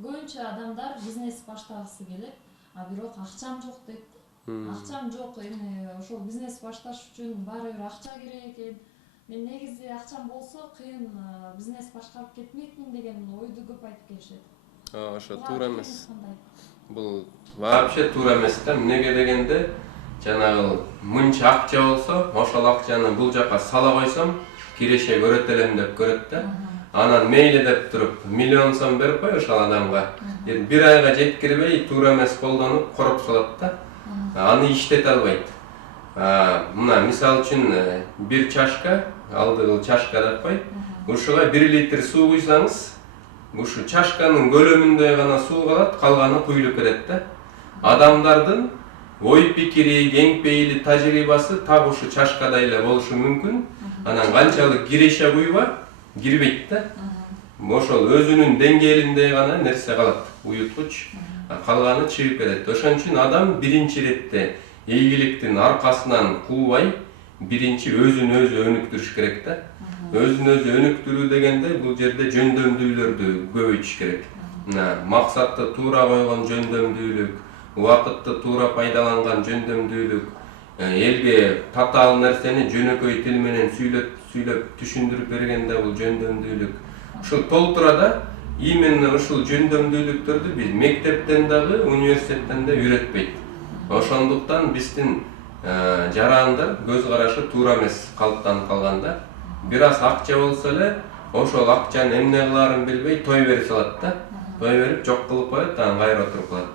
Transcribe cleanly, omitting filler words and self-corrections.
көбүнчө адамдар бизнес баштагысы келет, а бирок акчам жок дейт. Акчам жок, эми ошол бизнес башташ үчүн баары бир акча керек экен. Мен негизи акчам болсо кыйын бизнес башкарып кетмекмин деген ойду көп айтып келишет. Ошо туура эмес. Кандай? Бул вообще туура эмес да. Эмнеге дегенде, жанагы мынча акча болсо, ошол акчаны бул жака сала койсом, киреше көрөт элем деп көрөт да. Анан мейли деп туруп, миллион сом берип кой ошол адамга. Бир айга жеткирбей, туура эмес колдонуп, короп салат да. Аны иштете албайт. Мына мисалы үчүн бир чашка, алдыгы чашка деп кой. Ушуга 1 литр суу куйсаңыз, ушу чашканын көлөмүндөй гана суу калат, калганы куюлуп кетет да. Адамдардын ой пикири, кең пейили, тажрыйбасы так ушу чашкадай эле болушу мүмкүн. Анан канчалык киреше куйба, кирбейт да. Ошол өзүнүн деңгээлиндей гана нерсе калат, уюткуч. Калганы чыгып кетет. Ошон үчүн адам биринчи иретте ийгиликтин аркасынан куубай, биринчи өзүн өзү өнүктүрүш керек да. Өзүн өзү өнүктүрүү дегенде бул жерде жөндөмдүүлөрдү көбөйтүш керек. Максатты туура койгон жөндөмдүүлүк, убакытты туура пайдаланган жөндөмдүүлүк, элге татаал нерсени жөнөкөй тил менен сүйлөп түшүндүрүп бергенде бул жөндөмдүүлүк. Ушул толтурада именно ушул жөндөмдүүлүктөрдү биз мектептен дагы, университеттен да үйрөтпөйт. Ошондуктан биздин жарандар көз карашы туура эмес калыптанып калганда, бир аз акча болсо эле, ошол акчаны эмне кылаарын билбей той берип салат да. Той берип жок кылып коет, анан кайра отуруп калат.